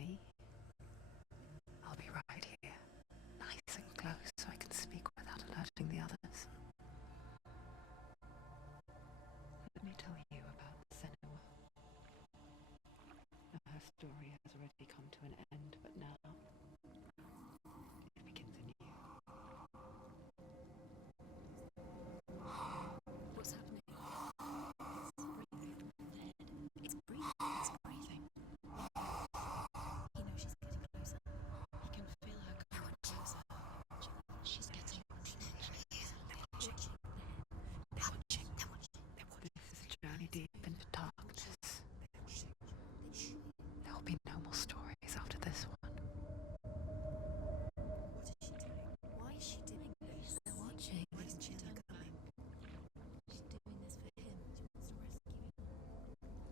me, I'll be right here, nice and close so I can speak without alerting the others. Let me tell you about Sensua. Her story has already come to an end, but now it begins anew. What's happening? It's breathing. It's breathing. He knows she's getting closer. He can feel her coming closer. She's getting closer. They're watching. This is a journey deep into darkness. There will be no more stories after this one. What is she doing? Why is she doing this? They're watching. Why isn't she coming? She's doing this for him. She wants to rescue him.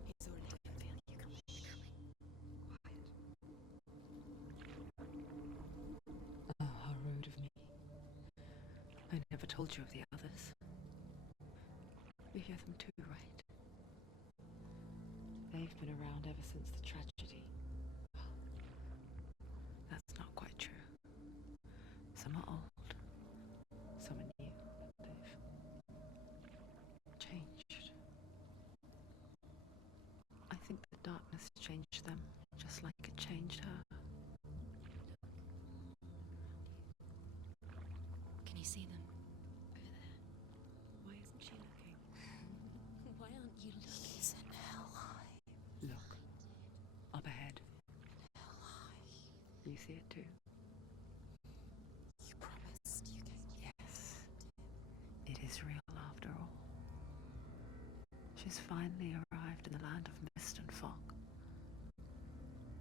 He's already done. I feel you coming. Quiet. Oh, how rude of me. I never told you of the others. You hear them too, right? They've been around ever since the tragedy. Well, that's not quite true. Some are old, some are new, but they've changed. I think the darkness changed them, just like it changed her. Can you see them? Over there. Why isn't she looking? Why aren't you looking? He's in hell high. Look, up ahead. Hell high. You see it too? You promised you gave me. Yes, it is real after all. She's finally arrived in the land of mist and fog.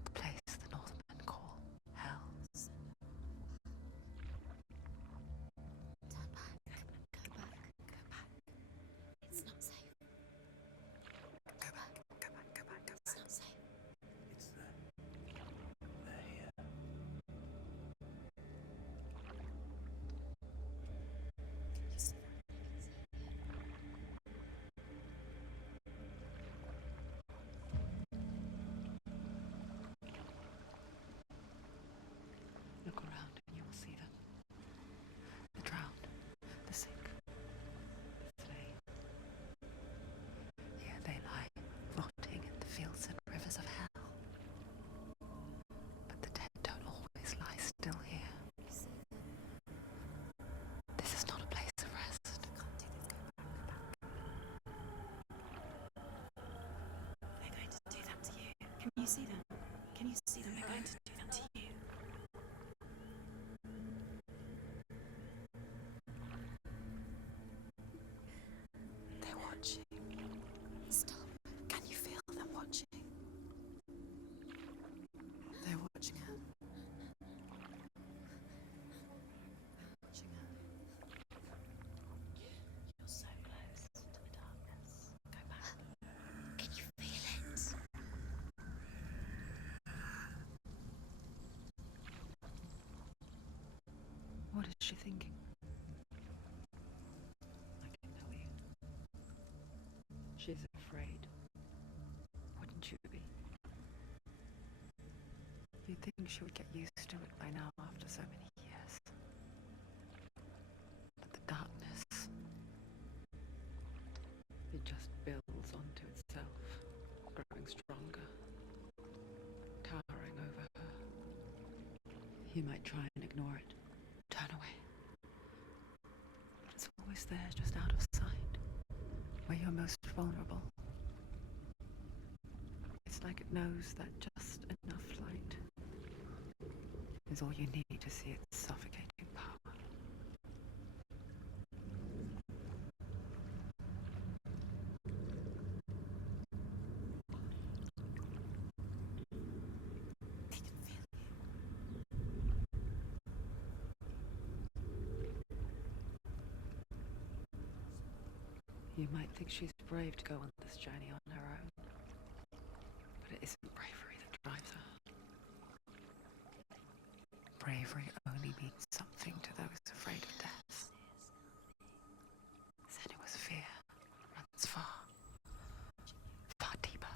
The place the Northmen call Hell. Turn back. Go back. Go back. It's not safe. Go back. It's not safe. It's them. They're here. You see them? Look around and you will see them. The drowned, the sick, the slain. Here they lie, rotting in the fields and rivers of hell. But the dead don't always lie still here. You see them? This is not a place of rest. Can't do this. Go back. They're going to do that to you. Can you see them? Can you see them? They're going to do that to you. They're watching. Stop. Can you feel them watching? They're watching her. Watching her. You're so close to the darkness. Go back. Can you feel it? What is she thinking? I can tell you. She's afraid. Wouldn't you be? You'd think she would get used to it by now after so many years. But the darkness, it just builds onto itself, growing stronger, towering over her. You might try and ignore it, turn away. But it's always there, just out of sight, where you're most vulnerable. It's like it knows that just enough light is all you need to see its suffocating power. They can feel you. You might think she's brave to go on this journey on her own, but it isn't bravery that drives her. Bravery only means something to those afraid of death. Senua's fear runs far, far deeper.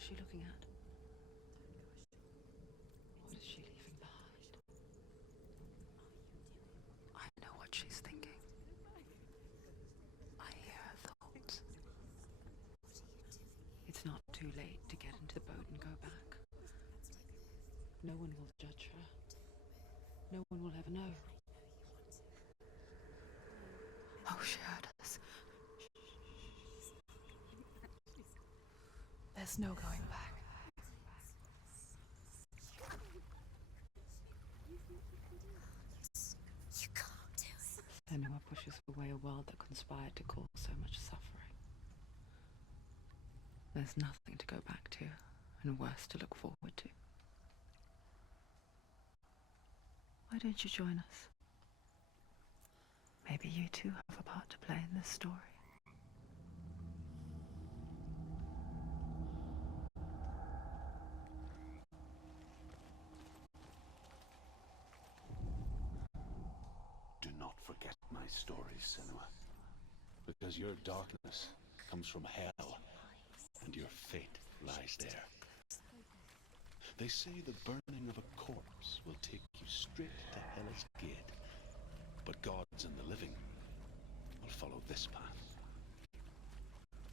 is she looking at? What is she leaving behind? I know what she's thinking. I hear her thoughts. It's not too late to get into the boat and go back. No one will judge her. No one will ever know. Oh, she heard us. There's no going back. You can't do it. Sensua pushes away a world that conspired to cause so much suffering. There's nothing to go back to, and worse to look forward to. Why don't you join us? Maybe you too have a part to play in this story. Do not forget my stories, Sensua. Because your darkness comes from hell, and your fate lies there. They say the burning of a corpse will take you straight to Hell's gate, but gods and the living will follow this path.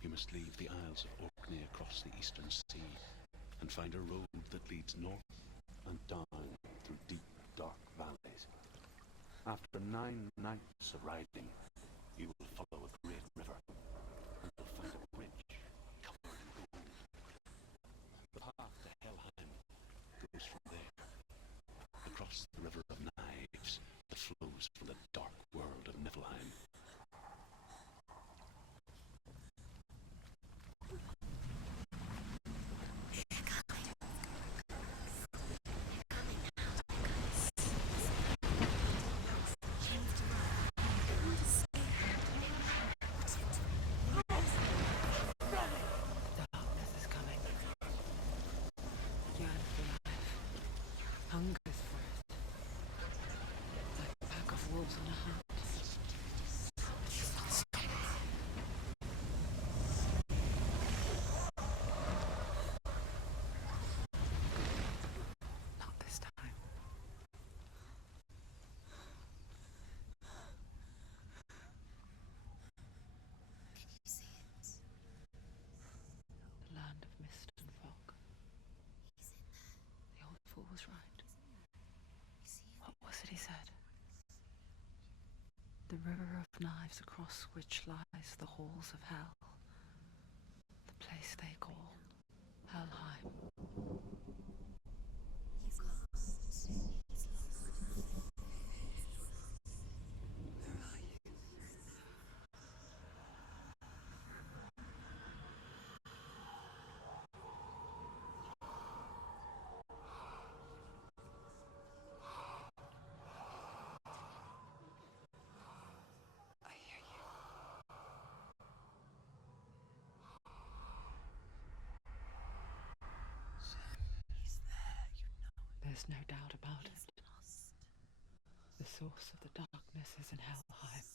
You must leave the Isles of Orkney across the eastern sea and find a road that leads north and down through deep, dark valleys. After 9 nights of riding, you will follow a great river and will find a bridge covered in gold. The path to Helheim goes from there, across the River of Knives that flows from the dark world of Niflheim. Darkness is coming. Yearn for life. Hungers for it. Like a pack of wolves on a hunt. Not this time. Can you see it? The land of mist and fog. He's in there. The old fool was right. You see him? What was it he said? The river of knives across which lies the halls of hell. The place they call Helheim. He's lost. He's lost. Where are you? I hear you. He's there, you know it. There's no doubt about it. He's lost. The source of the darkness is in Helheim,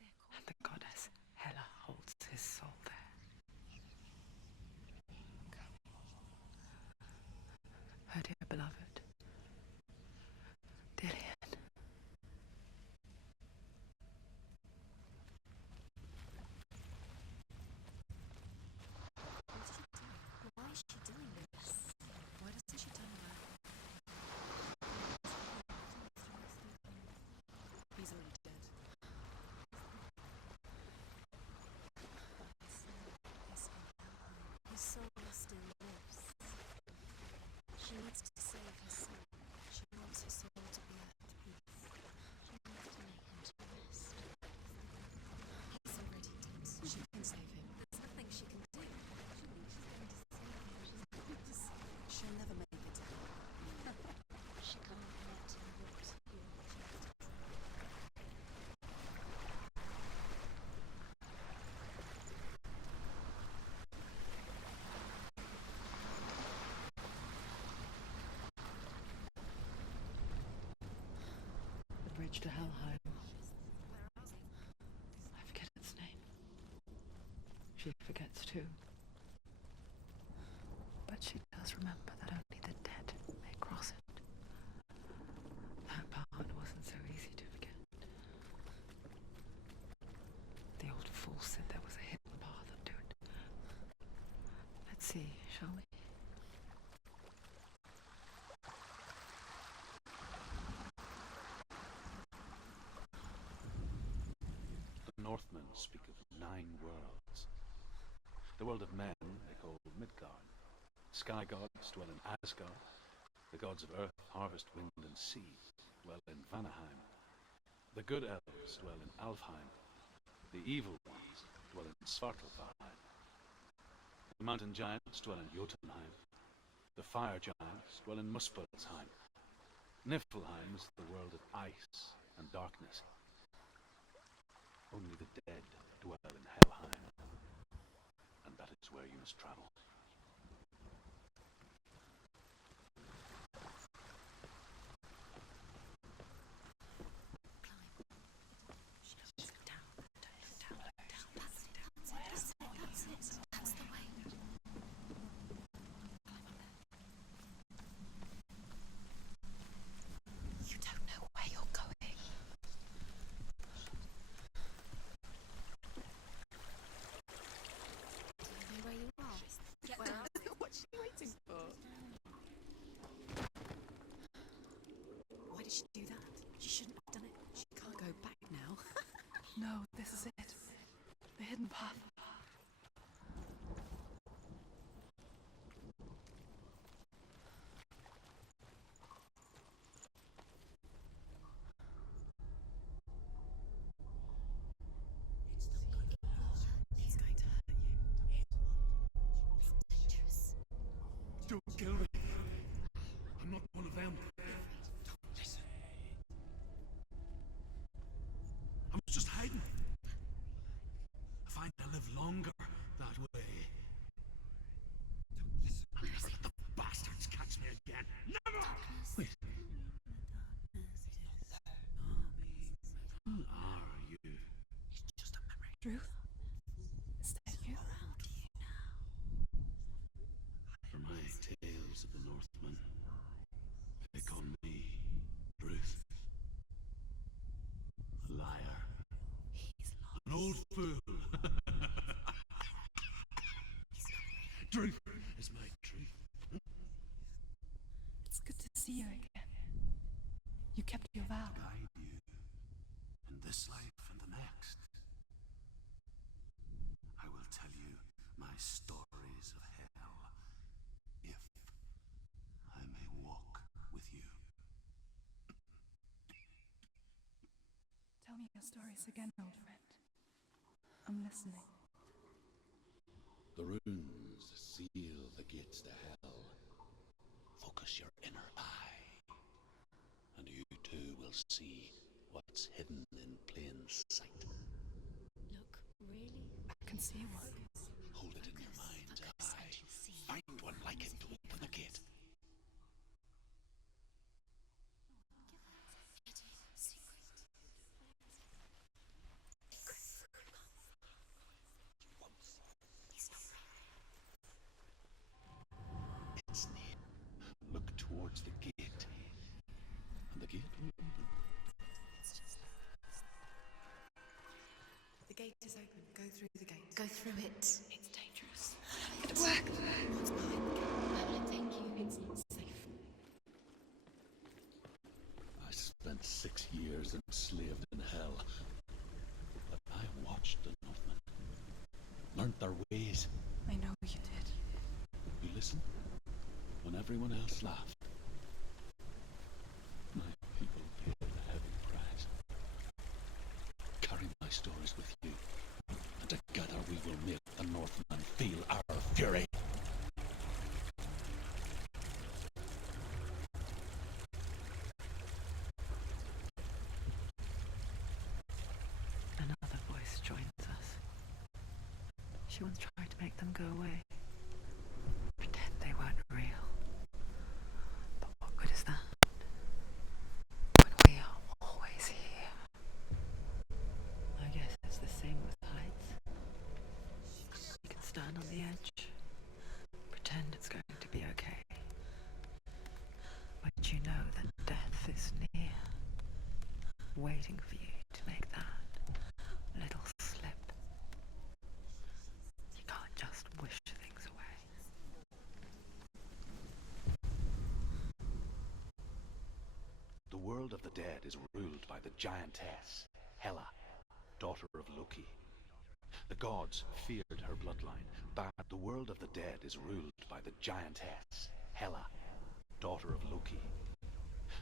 They're called and the goddess Hela holds his soul there. Her dear beloved, Dillian. What did she do? Why is she doing this? Why doesn't she turn around? He's already dead. His soul still lives. She needs to save her soul. She wants her soul to be at peace. She wants to lay him to rest. He's already dead. She can save him. There's nothing she can do. She'll never make it. She can't let him walk to you. The bridge to Helheim. I forget its name. She forgets too. But she does remember that only the dead may cross it. That part wasn't so easy to forget. The old fool said there was a hidden path up to it. Let's see, shall we? The Northmen speak of 9 worlds. The world of men they call Midgard. Sky gods dwell in Asgard. The gods of earth, harvest, wind, and sea dwell in Vanaheim. The good elves dwell in Alfheim. The evil ones dwell in Svartalfheim. The mountain giants dwell in Jotunheim. The fire giants dwell in Muspelheim. Niflheim is the world of ice and darkness. Only the dead dwell in Helheim, and that is where you must travel. That's the way. You don't know where you're going. Do you know where you are? Get down. What's she waiting for? Why did she do that? She shouldn't have done it. She can't go back now. No, this is it. The hidden path. He's going to hurt you. It's dangerous. Don't kill me. I'm not one of them. Don't listen. I was just hiding. I find I live longer that way. Don't listen. I'm never let the bastards catch me again. Never! Wait. Who are you? It's just a memory. Ruth? Is that you? Around you now. For my tales of the Northmen, they call me Ruth. A liar. He's lost. An old fool. Truth is my truth. It's good to see you again. You kept your vow. Guide you in this life and the next. I will tell you my stories of hell, if I may walk with you. Tell me your stories again, old friend. I'm listening. The runes seal the gates to hell. Focus your inner eye, and you too will see what's hidden in plain sight. Look, really? I can see one. Hold it in your mind's Focus eye. and you'll see. Find one like it to open the gate. Its name. Look towards the gate, and the gate will open. The gate is open. Go through the gate. Go through it. It's dangerous. It worked. What's behind the gate? Where will it take you? It's not safe. I spent 6 years enslaved in hell, but I watched the Northmen, learned their ways. I know you did. You listened when everyone else laughed. My people paid a heavy price. Carry my stories with you, and together we will make the Northmen feel our fury. Another voice joins us. She once tried to make them go away. Pretend they weren't real. But what good is that? When we are always here. I guess it's the same with heights. You can stand on the edge. Pretend it's going to be waiting for you to make that little slip. You can't just wish things away. The world of the dead is ruled by the giantess, Hela, daughter of Loki. The gods feared her bloodline, but the world of the dead is ruled by the giantess, Hela, daughter of Loki.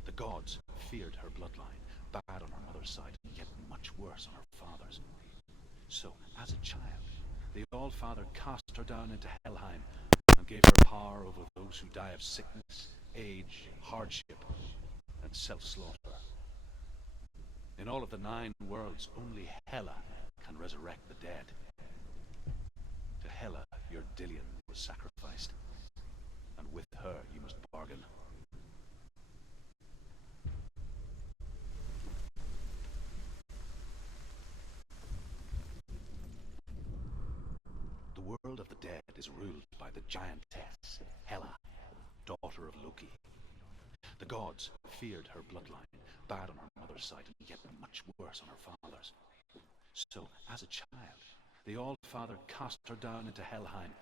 The gods feared her bloodline, bad on her mother's side, yet much worse on her father's. So, as a child, the All-Father cast her down into Helheim and gave her power over those who die of sickness, age, hardship, and self-slaughter. In all of the 9 worlds, only Hela can resurrect the dead. To Hela, your Dillion was sacrificed, and with her you must bargain. The world of the dead is ruled by the giantess, Hela, daughter of Loki. The gods feared her bloodline, bad on her mother's side, and yet much worse on her father's. So, as a child, the All-Father cast her down into Helheim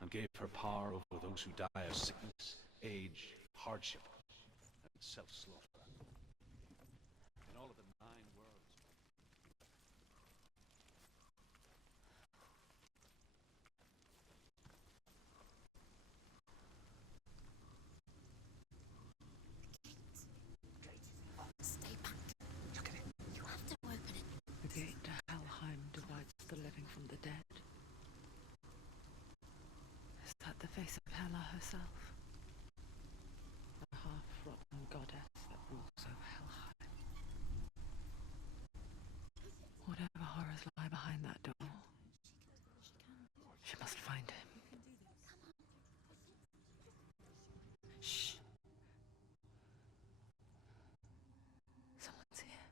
and gave her power over those who die of sickness, age, hardship, and self-slaughter. In all of the 9 worlds. Stay back. Look at it. You have to open it. The gate to Helheim divides the living from the dead. Is that the face of Hela herself? A half-rotten goddess that rules over Helheim. Whatever horrors lie behind that door, she must find him. Shh. Someone's here.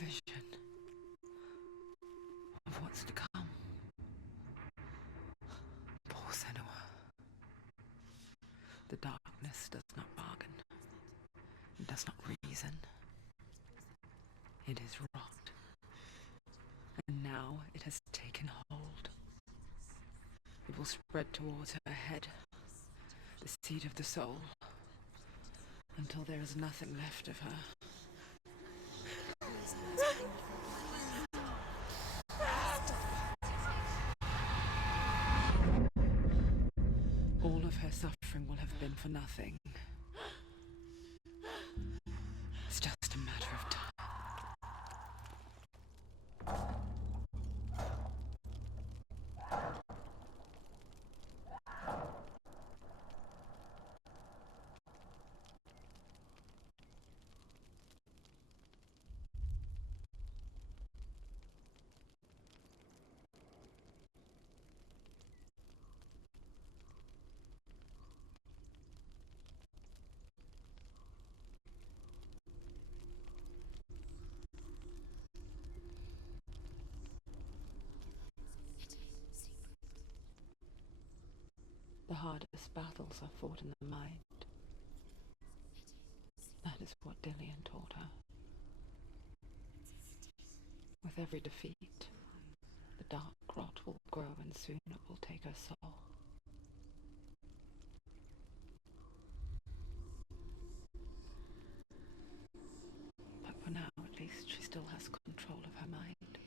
vision of what's to come. Poor Senua. The darkness does not bargain. It does not reason. It is rot. And now it has taken hold. It will spread towards her head, the seat of the soul, until there is nothing left of her. All of her suffering will have been for nothing. It's just a matter of time. The hardest battles are fought in the mind. That is what Dillian taught her. With every defeat, the dark rot will grow and soon it will take her soul. But for now, at least, she still has control of her mind.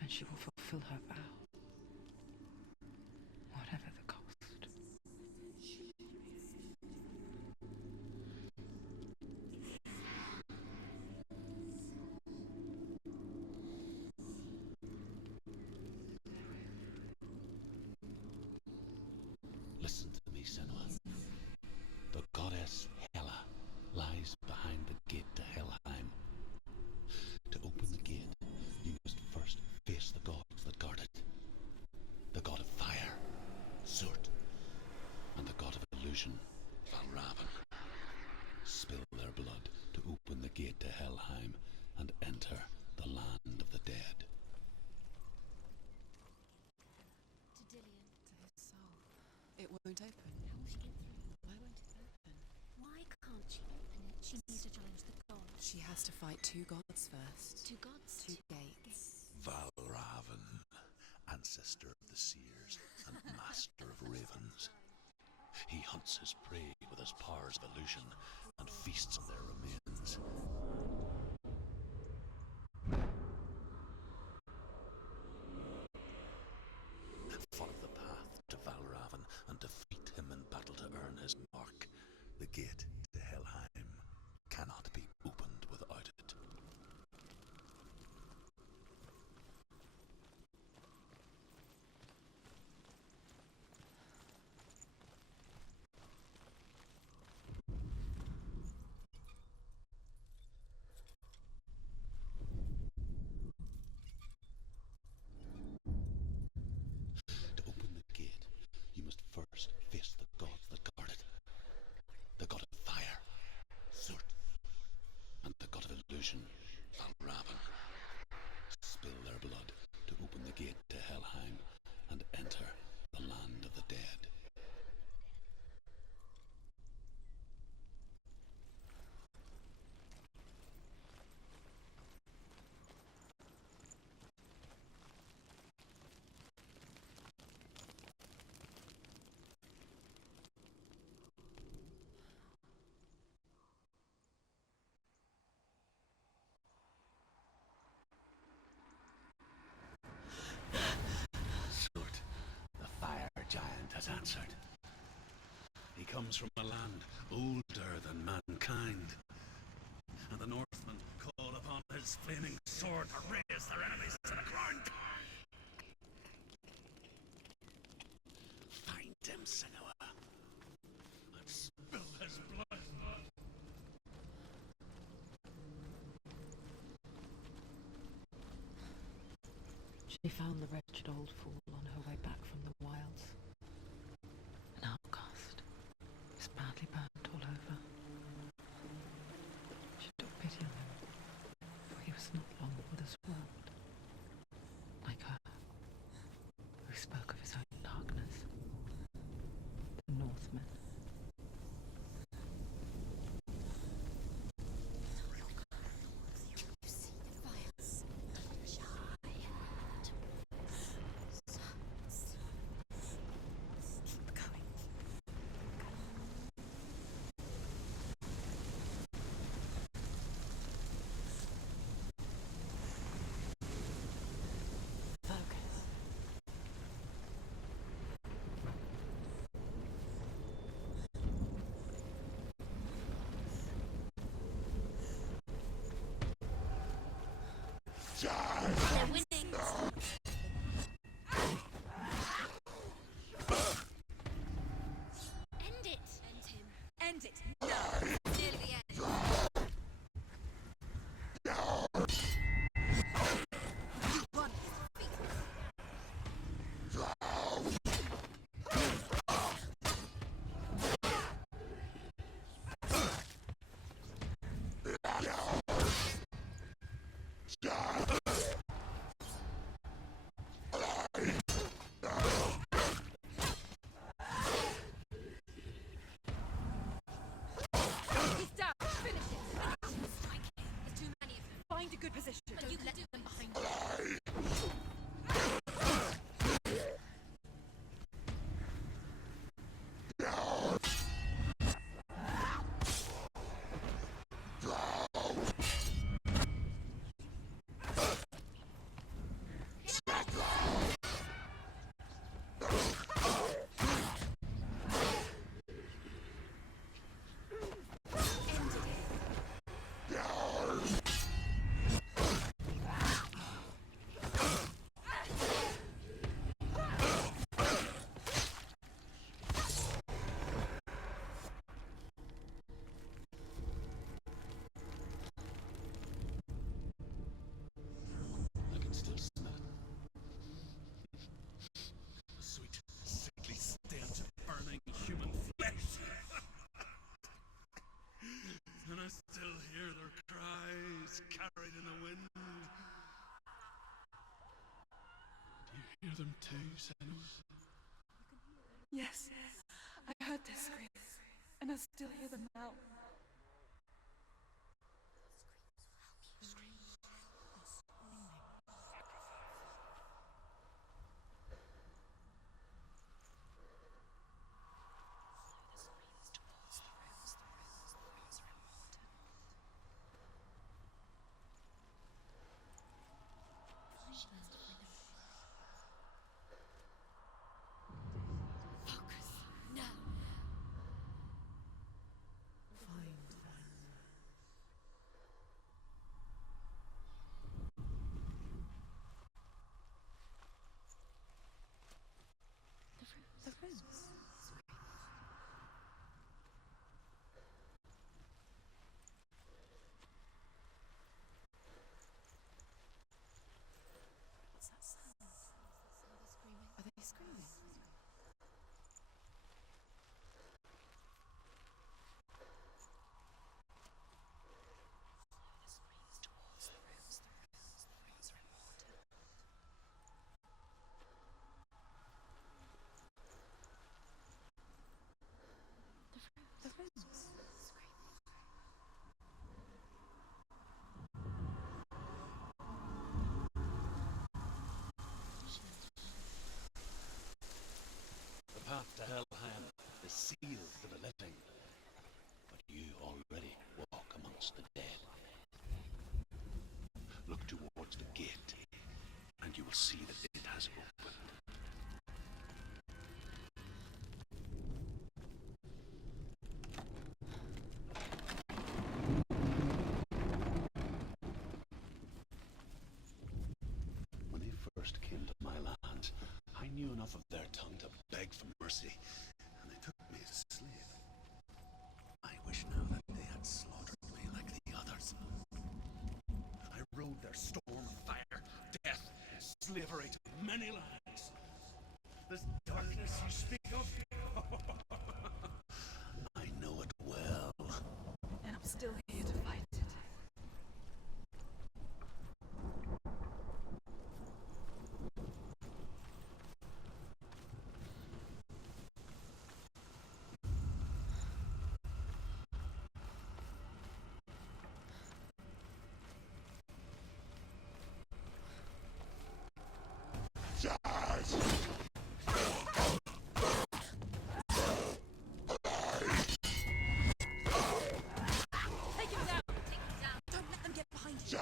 And she will fulfill her vow. Whatever the cost. Listen to me, Senua. The goddess Hela lies behind the gate to Helheim. To open the gate, you must first face the gods that guard it. The god of fire, Surt, and the god of illusion, Valravan. Spill their blood to open the gate to Helheim and enter the land of the dead. To Dillian. To his soul. It won't open. How will she get through? Why won't it open? Why can't she open it? She needs to challenge the gods. She has to fight two gods first. Two gods? Two gates. Valravan, ancestor of the seers and master of ravens. He hunts his prey with his powers of illusion and feasts on their remains. Follow the path to Valravan and defeat him in battle to earn his mark. The gate to Helheim cannot be opened without it. To open the gate, you must first face the gods that guard it. The god of fire, Surt, and the god of illusion, Valravan. Spill their blood to open the gate to Helheim and enter the land of the dead. Surt, the fire giant, has answered. He comes from a land older than mankind, and the Northmen call upon his flaming sword to raise their enemies to the ground. Find him, Senua, and spill his blood. She found the wretched old fool on her way back from the wilds. An outcast. He's badly burnt all over. She them too, Senua? Yes, I heard their screams, and I still hear them now. The runes. What's that sound? Are they screaming? The runes. The path to Helheim is sealed for the living, but you already walk amongst the dead. Look towards the gate, and you will see that it has opened. When they first came to my land, I knew enough of their tongue to beg for mercy, and they took me as a slave. I wish now that they had slaughtered me like the others. I rode their storm of fire, death, and slavery to many lands. This darkness you speak of, I know it well. And I'm still here to fight it. Don't let them get behind you.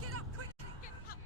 Get up quickly! Get up!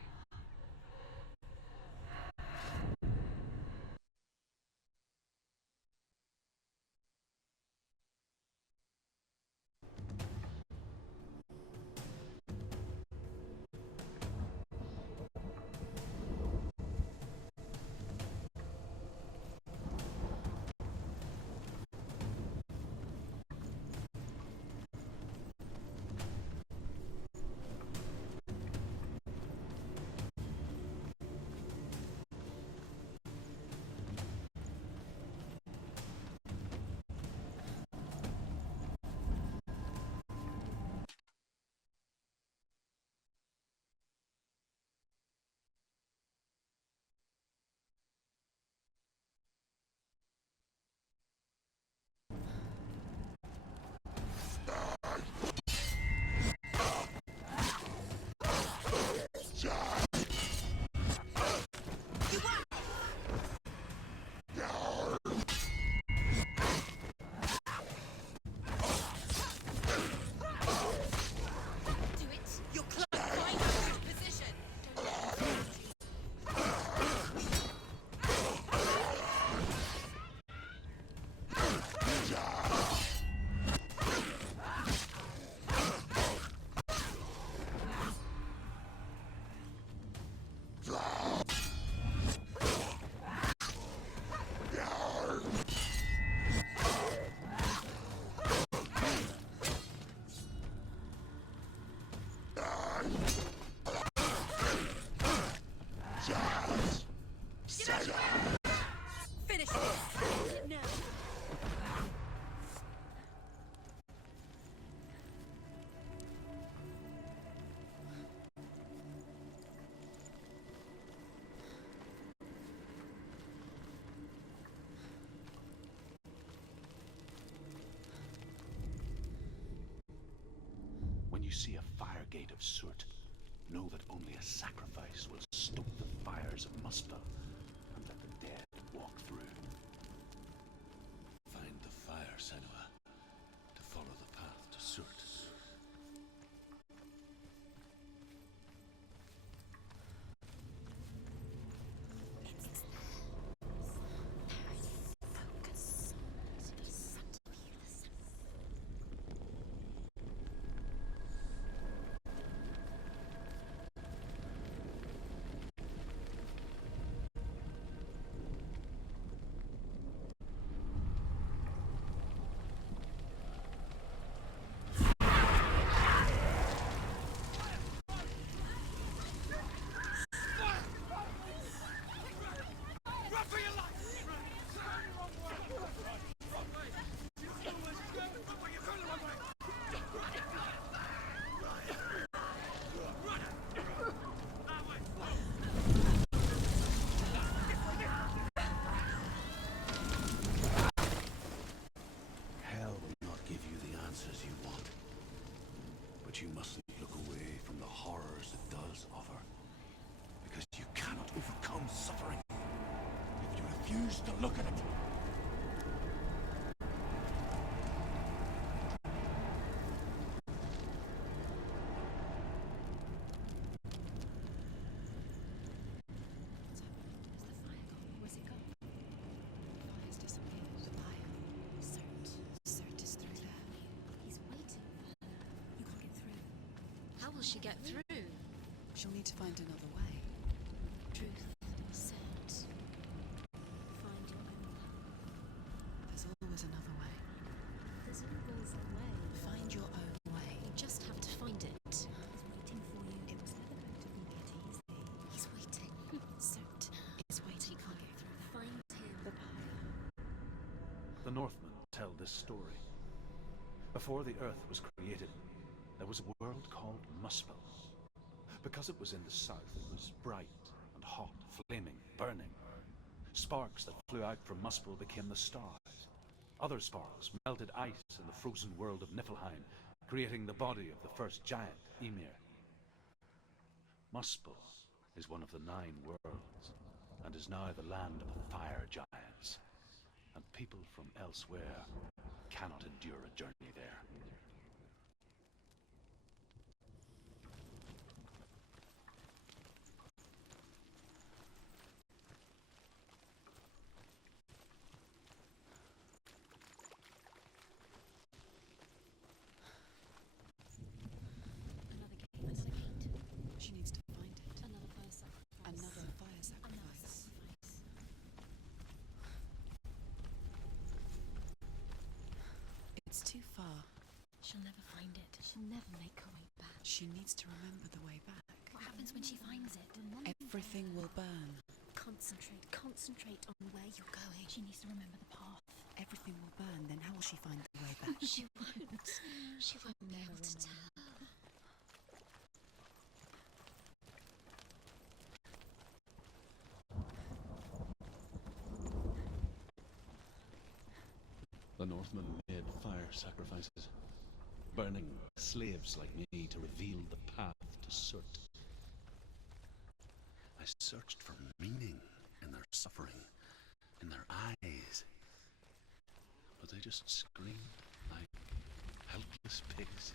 you see a fire gate of soot, know that only a sacrifice will stoke the fires of Muspel and let the dead walk through. Find the fire, Senua, to follow the path to Surt. Hell will not give you the answers you want. But you mustn't look away from the horrors it does offer. Because you cannot overcome suffering if you refuse to look at it. Where's it gone? The fire's disappeared. The fire. Surt is through there. He's waiting for her. You can't get through. How will she get through? She'll need to find another way. Truth, Surt. Find your own way. There's always another way. There's always a way. Find your own way. You just have to find it. He's waiting for you. It was never going to be that easy. He's waiting. Surt is waiting. She can't get through that. Find him. The power. The Northmen tell this story. Before the earth was created, there was a world called Muspel. Because it was in the south, it was bright and hot, flaming, burning. Sparks that flew out from Muspel became the stars. Other sparks melted ice in the frozen world of Niflheim, creating the body of the first giant, Ymir. Muspel is one of the 9 worlds, and is now the land of fire giants. And people from elsewhere cannot endure a journey there. Another gate. She needs to find it. Another fire sacrifice. Another fire Another sacrifice. sacrifice. It's too far. She'll never find it. She'll never make her way back. She needs to remember the way back. What happens when she finds it? Everything will burn. Concentrate. Concentrate on where you're going. She needs to remember the path. Everything will burn. Then how will she find the way back? She won't. She won't be able to tell. The Northmen made fire sacrifices, burning slaves like me to reveal the path to Surt. I searched for meaning in their suffering, in their eyes, but they just screamed like helpless pigs.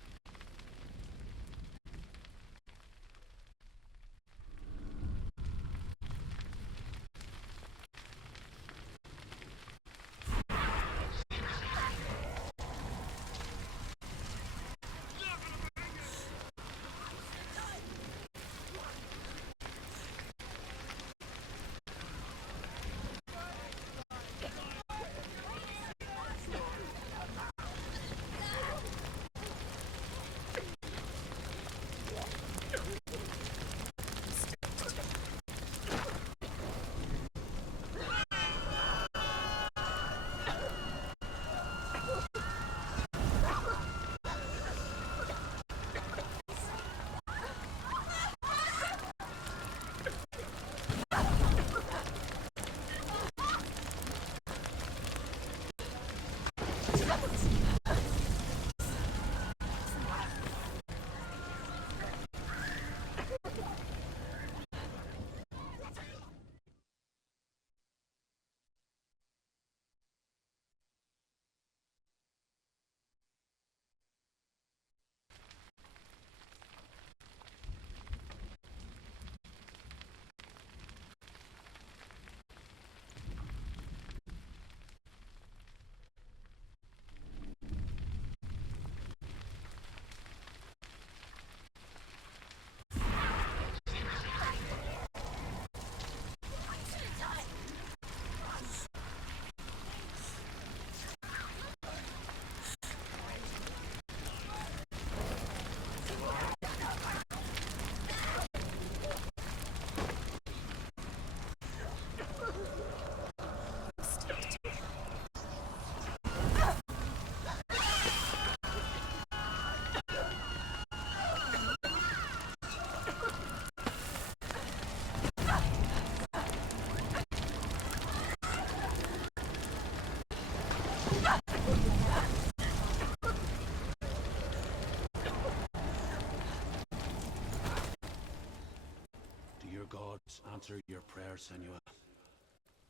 answer your prayers, Senua.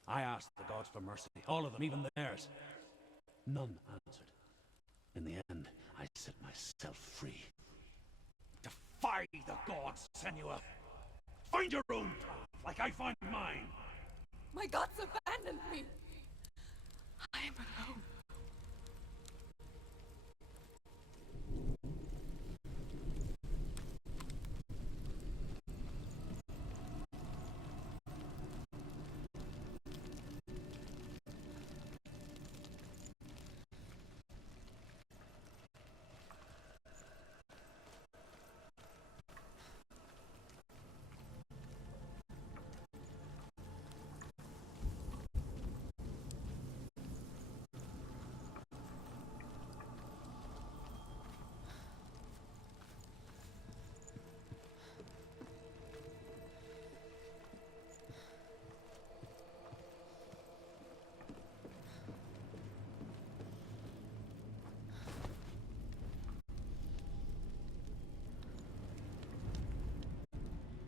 I asked the gods for mercy, all of them, even theirs. None answered. In the end, I set myself free. Defy the gods, Senua! Find your own path, like I find mine! My gods abandoned me! I am alone.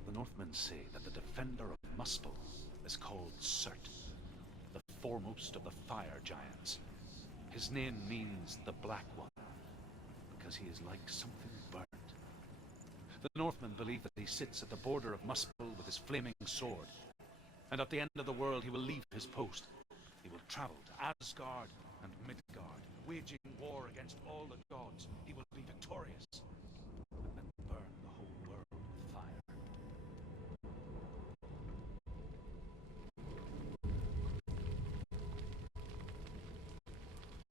The Northmen say that the defender of Muspel is called Surt, the foremost of the fire giants. His name means the Black One, because he is like something burnt. The Northmen believe that he sits at the border of Muspel with his flaming sword, and at the end of the world he will leave his post. He will travel to Asgard and Midgard, waging war against all the gods. He will be victorious, and then burn the whole world with fire.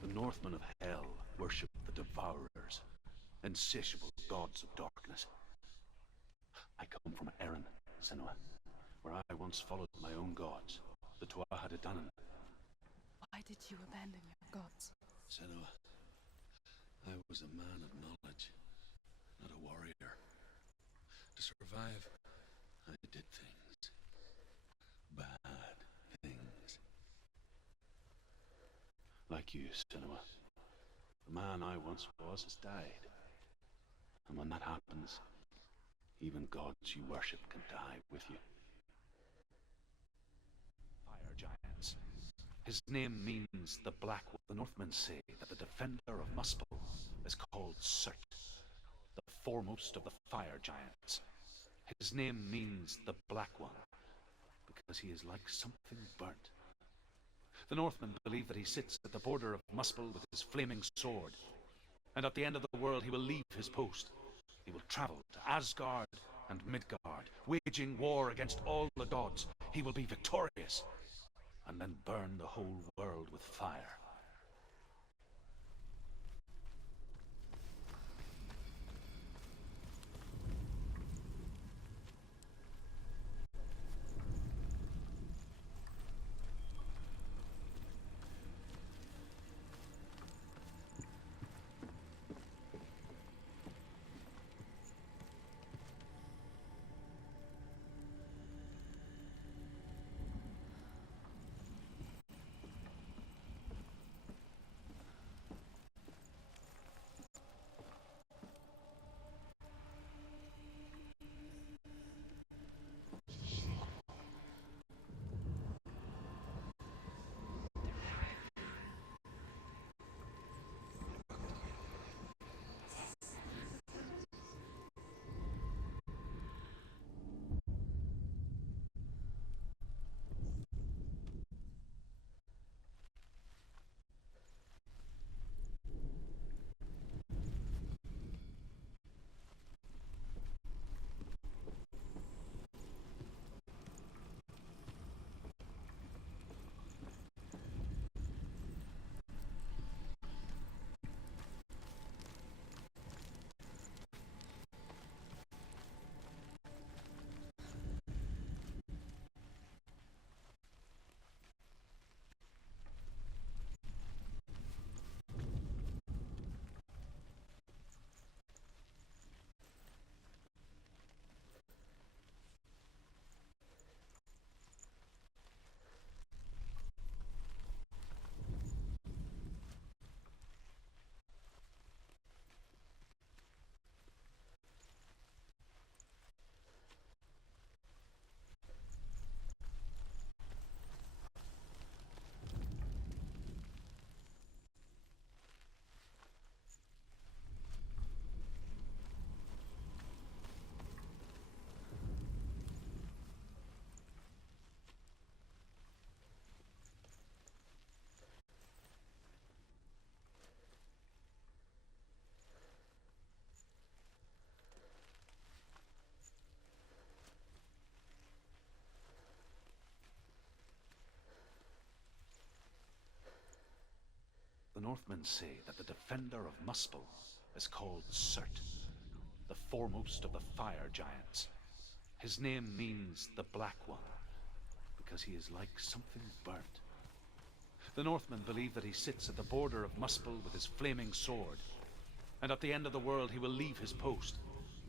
The Northmen of Hell worship the Devourers, insatiable gods of darkness. I come from Erin, Senua, where I once followed my own gods, the Tuatha-De-Danann. Why did you abandon your gods? Senua, I was a man of knowledge, not a warrior. To survive, I did things. Bad things. Like you, Senua. The man I once was has died. And when that happens, even gods you worship can die with you. Fire giants. His name means the Black One. The Northmen say that the defender of Muspel is called Surt, the foremost of the fire giants. His name means the Black One, because he is like something burnt. The Northmen believe that he sits at the border of Muspel with his flaming sword, and at the end of the world he will leave his post. He will travel to Asgard and Midgard, waging war against all the gods. He will be victorious, and then burn the whole world with fire. Northmen say that the defender of Muspel is called Surt, the foremost of the fire giants. His name means the Black One, because he is like something burnt. The Northmen believe that he sits at the border of Muspel with his flaming sword, and at the end of the world he will leave his post.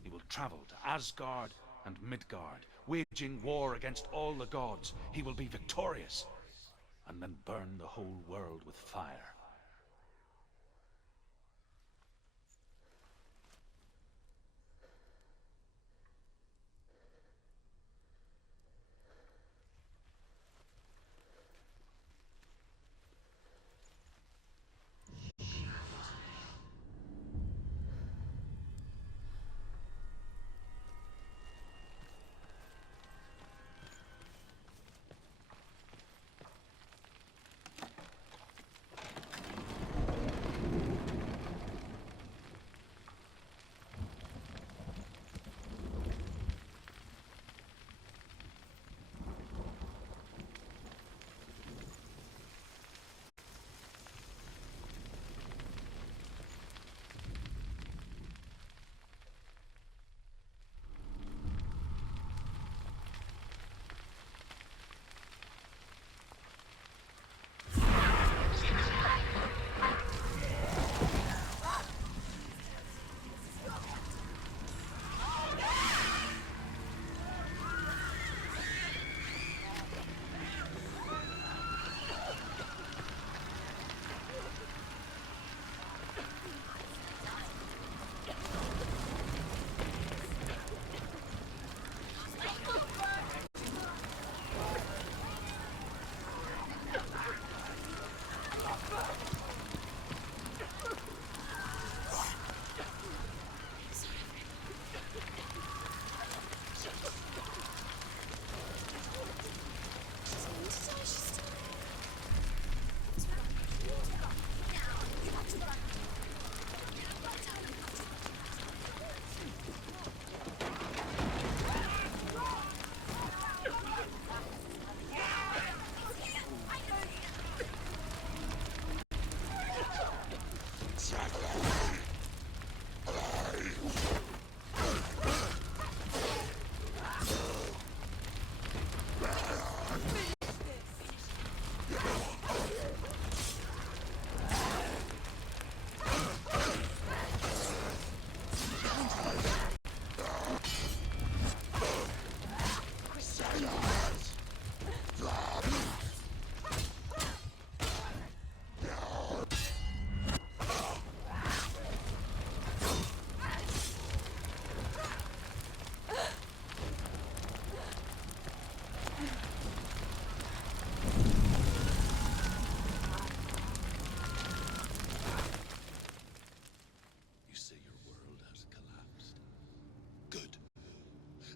He will travel to Asgard and Midgard, waging war against all the gods. He will be victorious, and then burn the whole world with fire.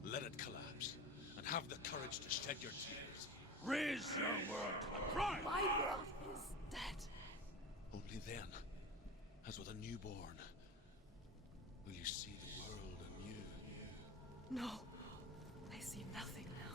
Let it collapse, and have the courage to shed your tears. Raise your world to the prime! My world is dead. Only then, as with a newborn, will you see the world anew. No, I see nothing now.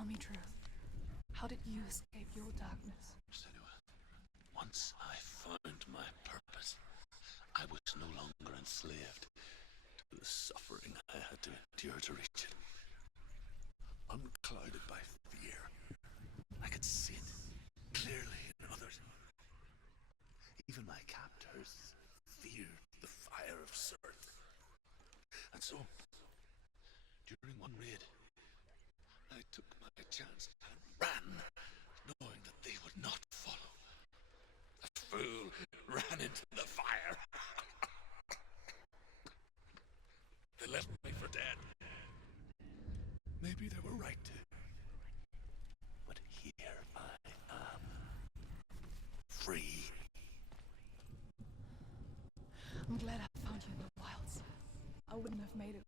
Tell me truth. How did you escape your darkness? Senua, once I found my purpose, I was no longer enslaved to the suffering I had to endure to reach it. Unclouded by fear, I could see it clearly in others. Even my captors feared the fire of Surt. And so, during one raid, I took my chance and ran, knowing that they would not follow. The fool ran into the fire. They left me for dead. Maybe they were right to. But here I am. Free. I'm glad I found you in the wilds. I wouldn't have made it